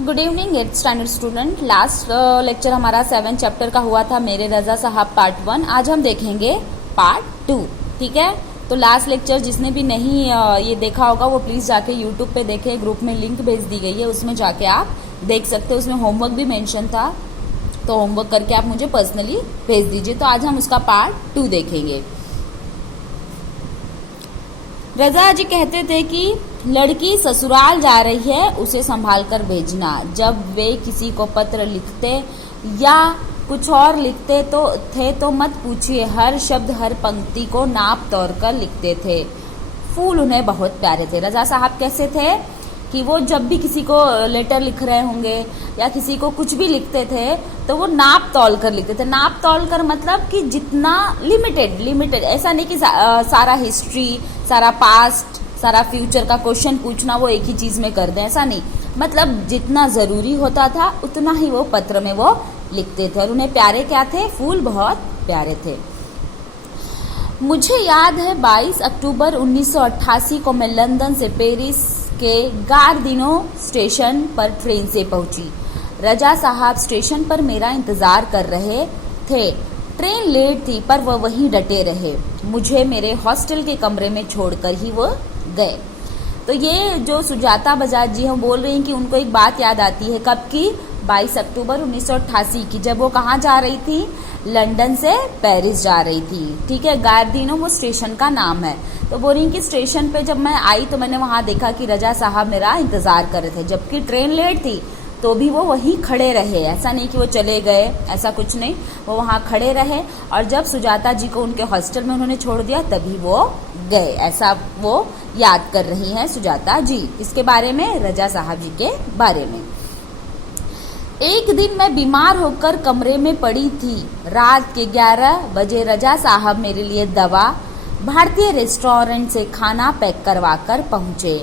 Good evening 8th standard student. Last lecture हमारा 7 chapter का हुआ था मेरे रजा साहब पार्ट 1। आज हम देखेंगे पार्ट 2। ठीक है, तो लास्ट लेक्चर जिसने भी नहीं ये देखा होगा वो प्लीज जाके यूट्यूब पे देखे, ग्रुप में लिंक भेज दी गई है, उसमें जाके आप देख सकते हो। उसमें होमवर्क भी मेंशन था, तो होमवर्क करके आप मुझे पर्सनली भेज दीजिए। तो आज हम उसका पार्ट 2 देखेंगे। रजा जी कहते थे कि लड़की ससुराल जा रही है, उसे संभाल कर भेजना। जब वे किसी को पत्र लिखते या कुछ और लिखते तो मत पूछिए, हर शब्द हर पंक्ति को नाप तोड़ कर लिखते थे। फूल उन्हें बहुत प्यारे थे। रजा साहब कैसे थे कि वो जब भी किसी को लेटर लिख रहे होंगे या किसी को कुछ भी लिखते थे तो वो नाप तौल कर लिखते थे। नाप तौल कर मतलब कि जितना लिमिटेड, ऐसा नहीं कि सारा हिस्ट्री, सारा पास्ट, सारा फ्यूचर का क्वेश्चन पूछना वो एक ही चीज में कर दें, ऐसा नहीं। मतलब जितना जरूरी होता था उतना ही वो पत्र में वो लिखते थे। और उन्हें प्यारे क्या थे? फूल बहुत प्यारे थे। मुझे याद है 22 अक्टूबर 1988 को मैं लंदन से पेरिस के गारदिनो स्टेशन पर ट्रेन से पहुंची। रजा साहब स्टेशन पर मेरा इंतजार कर रहे थे। ट्रेन लेट थी पर वह वहीं डटे रहे। मुझे मेरे हॉस्टल के कमरे में छोड़कर ही वो गए। तो ये जो सुजाता बजाज जी हम बोल रही हैं कि उनको एक बात याद आती है, कब की? 22 अक्टूबर 1988 की, जब वो कहाँ जा रही थी? लंदन से पेरिस जा रही थी। ठीक है, गारदिनो वो स्टेशन का नाम है। तो बोल रही कि स्टेशन पे जब मैं आई तो मैंने वहां देखा कि रजा साहब मेरा इंतजार कर रहे थे, जबकि ट्रेन लेट थी तो भी वो वहीं खड़े रहे। ऐसा नहीं कि वो चले गए, ऐसा कुछ नहीं, वो वहां खड़े रहे। और जब सुजाता जी को उनके हॉस्टल में उन्होंने छोड़ दिया तभी वो गए, ऐसा वो याद कर रही हैं सुजाता जी। इसके बारे में, रजा साहब जी के बारे में। एक दिन मैं बीमार होकर कमरे में पड़ी थी। रात के 11 बजे रजा साहब मेरे लिए दवा भारतीय रेस्टोरेंट से खाना पैक करवा कर पहुंचे।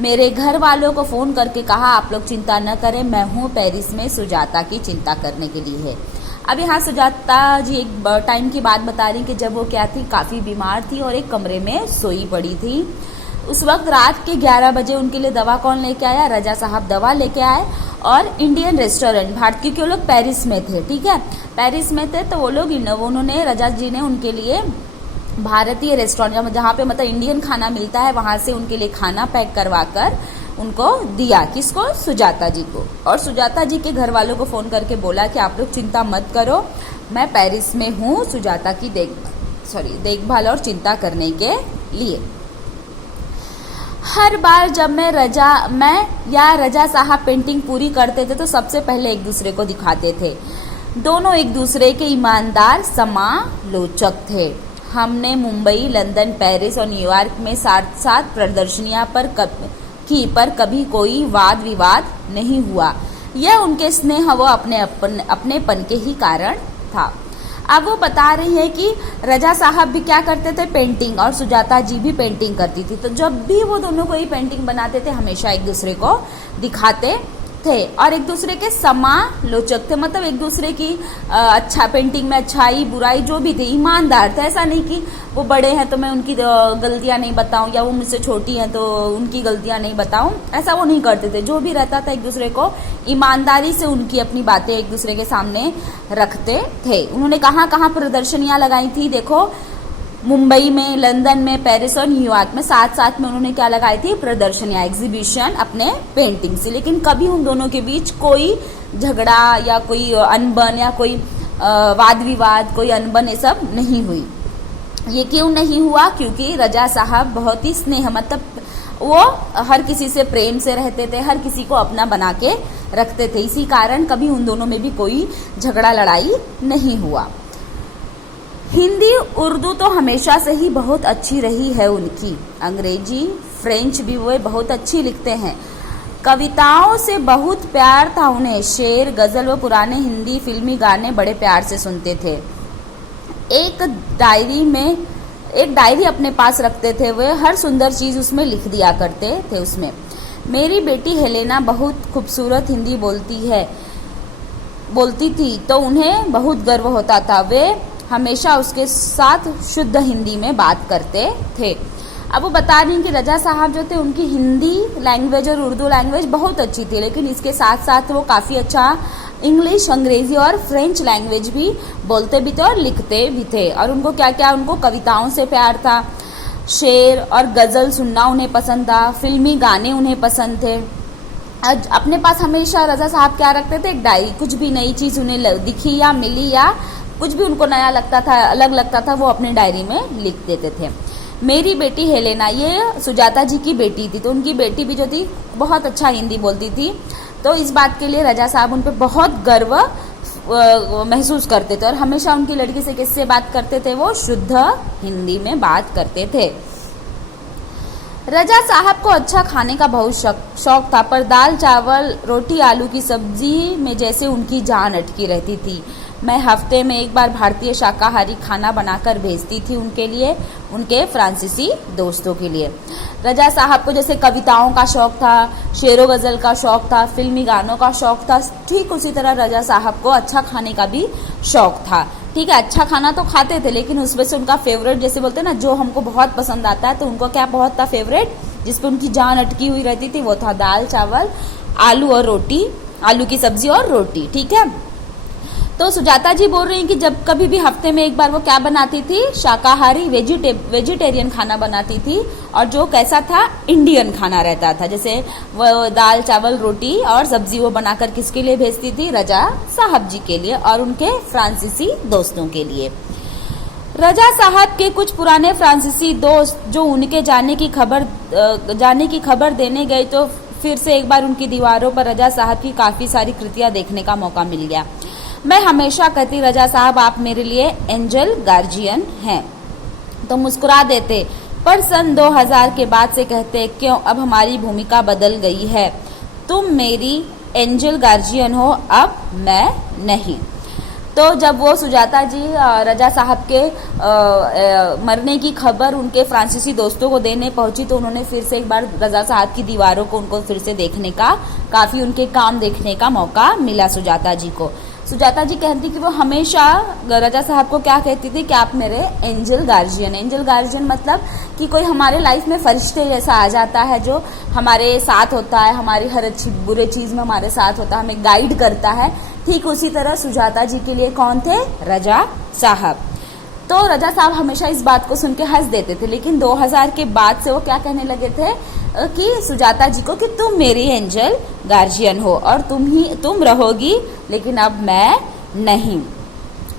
मेरे घर वालों को फोन करके कहा, आप लोग चिंता न करें, मैं हूँ पेरिस में सुजाता की चिंता करने के लिए है। अब यहाँ सुजाता जी एक टाइम की बात बता रही कि जब वो क्या थी, काफी बीमार थी और एक कमरे में सोई पड़ी थी। उस वक्त रात के 11 बजे उनके लिए दवा कौन लेके आया? रजा साहब दवा लेके आए। और इंडियन रेस्टोरेंट, भारत, क्योंकि वो लोग पेरिस में थे। ठीक है, पेरिस में थे तो वो लोग उन्होंने, रजा जी ने उनके लिए भारतीय रेस्टोरेंट जहाँ पे मतलब इंडियन खाना मिलता है वहां से उनके लिए खाना पैक करवा कर उनको दिया। किसको? सुजाता जी को। और सुजाता जी के घर वालों को फोन करके बोला कि आप लोग चिंता मत करो, मैं पेरिस में हूँ सुजाता की देखभाल और चिंता करने के लिए। हर बार जब मैं या रजा साहब पेंटिंग पूरी करते थे तो सबसे पहले एक दूसरे को दिखाते थे। दोनों एक दूसरे के ईमानदार समालोचक थे। हमने मुंबई, लंदन, पेरिस और न्यूयॉर्क में साथ प्रदर्शनियां पर कभी कोई वाद विवाद नहीं हुआ। यह उनके स्नेह व अपनेपन के ही कारण था। अब वो बता रही है कि रजा साहब भी क्या करते थे? पेंटिंग, और सुजाता जी भी पेंटिंग करती थी। तो जब भी वो दोनों कोई पेंटिंग बनाते थे हमेशा एक दूसरे को दिखाते थे और एक दूसरे के समालोचक थे। मतलब एक दूसरे की अच्छा पेंटिंग में अच्छाई बुराई जो भी थे, ईमानदार थे। ऐसा नहीं कि वो बड़े हैं तो मैं उनकी गलतियां नहीं बताऊं या वो मुझसे छोटी हैं तो उनकी गलतियां नहीं बताऊं, ऐसा वो नहीं करते थे। जो भी रहता था एक दूसरे को ईमानदारी से उनकी अपनी बातें एक दूसरे के सामने रखते थे। उन्होंने कहाँ कहाँ प्रदर्शनियां लगाई थी? देखो, मुंबई में, लंदन में, पेरिस और न्यूयॉर्क में साथ में उन्होंने क्या लगाई थी? प्रदर्शनियां, एग्जीबिशन अपने पेंटिंग से। लेकिन कभी उन दोनों के बीच कोई झगड़ा या कोई अनबन या कोई वाद विवाद, कोई अनबन, ये सब नहीं हुई। ये क्यों नहीं हुआ? क्योंकि रजा साहब बहुत ही स्नेह, मतलब वो हर किसी से प्रेम से रहते थे, हर किसी को अपना बना के रखते थे। इसी कारण कभी उन दोनों में भी कोई झगड़ा लड़ाई नहीं हुआ। हिंदी उर्दू तो हमेशा से ही बहुत अच्छी रही है उनकी। अंग्रेजी, फ्रेंच भी वे बहुत अच्छी लिखते हैं। कविताओं से बहुत प्यार था उन्हें। शेर, गजल व पुराने हिंदी फिल्मी गाने बड़े प्यार से सुनते थे। एक डायरी अपने पास रखते थे, वे हर सुंदर चीज उसमें लिख दिया करते थे। उसमें मेरी बेटी हेलेना बहुत खूबसूरत हिंदी बोलती थी तो उन्हें बहुत गर्व होता था। वे हमेशा उसके साथ शुद्ध हिंदी में बात करते थे। अब वो बता रही हैं कि रजा साहब जो थे उनकी हिंदी लैंग्वेज और उर्दू लैंग्वेज बहुत अच्छी थी, लेकिन इसके साथ साथ वो काफ़ी अच्छा इंग्लिश, अंग्रेजी और फ्रेंच लैंग्वेज भी बोलते भी थे और लिखते भी थे। और उनको क्या क्या, उनको कविताओं से प्यार था, शेर और गज़ल सुनना उन्हें पसंद था, फिल्मी गाने उन्हें पसंद थे। अपने पास हमेशा रजा साहब क्या रखते थे, एक डायरी, कुछ भी नई चीज़ उन्हें दिखी या मिली या कुछ भी उनको नया लगता था, अलग लगता था, वो अपने डायरी में लिख देते थे। मेरी बेटी हेलेना, ये सुजाता जी की बेटी थी, तो उनकी बेटी भी जो थी बहुत अच्छा हिंदी बोलती थी, तो इस बात के लिए रजा साहब उन पर बहुत गर्व महसूस करते थे और हमेशा उनकी लड़की से किससे बात करते थे, वो शुद्ध हिंदी में बात करते थे। रजा साहब को अच्छा खाने का बहुत शौक था, पर दाल चावल रोटी आलू की सब्जी में जैसे उनकी जान अटकी रहती थी। मैं हफ्ते में एक बार भारतीय शाकाहारी खाना बनाकर भेजती थी उनके लिए, उनके फ्रांसीसी दोस्तों के लिए। रजा साहब को जैसे कविताओं का शौक था, शेरो गज़ल का शौक था, फिल्मी गानों का शौक था, ठीक उसी तरह रजा साहब को अच्छा खाने का भी शौक था। ठीक है, अच्छा खाना तो खाते थे, लेकिन उसमें से उनका फेवरेट, जैसे बोलते हैं ना, जो हमको बहुत पसंद आता है, तो उनको क्या बहुत था फेवरेट, जिसपे उनकी जान अटकी हुई रहती थी, वो था दाल चावल आलू और रोटी, आलू की सब्जी और रोटी। ठीक है, तो सुजाता जी बोल रही हैं कि जब कभी भी हफ्ते में एक बार वो क्या बनाती थी, शाकाहारी वेजिटेरियन खाना बनाती थी, और जो कैसा था, इंडियन खाना रहता था। जैसे वो दाल चावल रोटी और सब्जी वो बनाकर किसके लिए भेजती थी, रजा साहब जी के लिए और उनके फ्रांसीसी दोस्तों के लिए। रजा साहब के कुछ पुराने फ्रांसीसी दोस्त जो उनके जाने की खबर देने गए, तो फिर से एक बार उनकी दीवारों पर रजा साहब की काफी सारी कृतियां देखने का मौका मिल गया। मैं हमेशा कहती, रजा साहब आप मेरे लिए एंजल गार्जियन हैं, तो मुस्कुरा देते, पर सन 2000 के बाद से कहते, क्यों अब हमारी भूमिका बदल गई है, तुम मेरी एंजल गार्जियन हो, अब मैं नहीं। तो जब वो सुजाता जी रजा साहब के मरने की खबर उनके फ्रांसीसी दोस्तों को देने पहुंची, तो उन्होंने फिर से एक बार रजा साहब की दीवारों को उनको फिर से देखने का, काफी उनके काम देखने का मौका मिला सुजाता जी को। सुजाता जी कहती कि वो हमेशा रजा साहब को क्या कहती थी कि आप मेरे एंजल गार्जियन। एंजल गार्जियन मतलब कि कोई हमारे लाइफ में फरिश्ते जैसा आ जाता है, जो हमारे साथ होता है, हमारी हर अच्छी बुरे चीज में हमारे साथ होता है, हमें गाइड करता है। ठीक उसी तरह सुजाता जी के लिए कौन थे, रजा साहब। तो रजा साहब हमेशा इस बात को सुन के हंस देते थे, लेकिन 2000 के बाद से वो क्या कहने लगे थे कि सुजाता जी को कि तुम मेरी एंजल गार्जियन हो और तुम रहोगी, लेकिन अब मैं नहीं।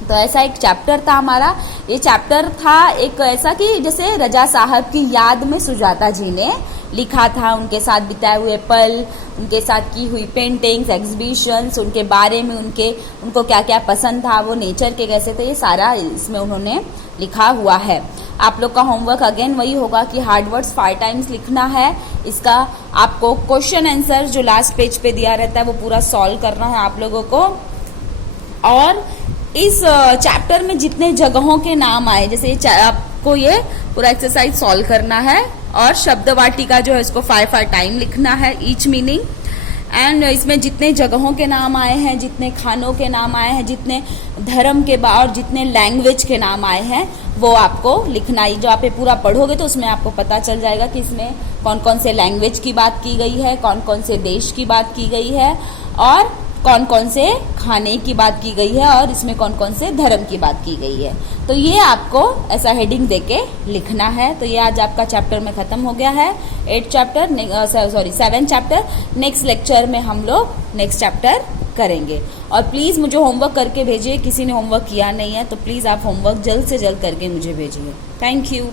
तो ऐसा एक चैप्टर था हमारा। ये चैप्टर था एक ऐसा कि जैसे रजा साहब की याद में सुजाता जी ने लिखा था, उनके साथ बिताए हुए पल, उनके साथ की हुई पेंटिंग्स, एग्जीबिशंस, उनके बारे में उनको क्या क्या पसंद था, वो नेचर के कैसे थे, ये सारा इसमें उन्होंने लिखा हुआ है। आप लोग का होमवर्क अगेन वही होगा कि हार्ड वर्ड्स 5 टाइम्स लिखना है। इसका आपको क्वेश्चन आंसर जो लास्ट पेज पे दिया रहता है वो पूरा सॉल्व करना है आप लोगों को। और इस चैप्टर में जितने जगहों के नाम आए, जैसे आपको ये पूरा एक्सरसाइज सॉल्व करना है, और शब्द वाटिका जो है इसको 5 टाइम लिखना है, ईच मीनिंग। एंड इसमें जितने जगहों के नाम आए हैं, जितने खानों के नाम आए हैं, जितने धर्म के और जितने लैंग्वेज के नाम आए हैं, वो आपको लिखना ही। जो आप ये पूरा पढ़ोगे तो उसमें आपको पता चल जाएगा कि इसमें कौन कौन से लैंग्वेज की बात की गई है, कौन कौन से देश की बात की गई है, और कौन कौन से खाने की बात की गई है, और इसमें कौन कौन से धर्म की बात की गई है। तो ये आपको ऐसा हेडिंग देके लिखना है। तो ये आज आपका चैप्टर में खत्म हो गया है, 7 चैप्टर। नेक्स्ट लेक्चर में हम लोग नेक्स्ट चैप्टर करेंगे। और प्लीज मुझे होमवर्क करके भेजिए, किसी ने होमवर्क किया नहीं है तो प्लीज आप होमवर्क जल्द से जल्द करके मुझे भेजिए। Thank you.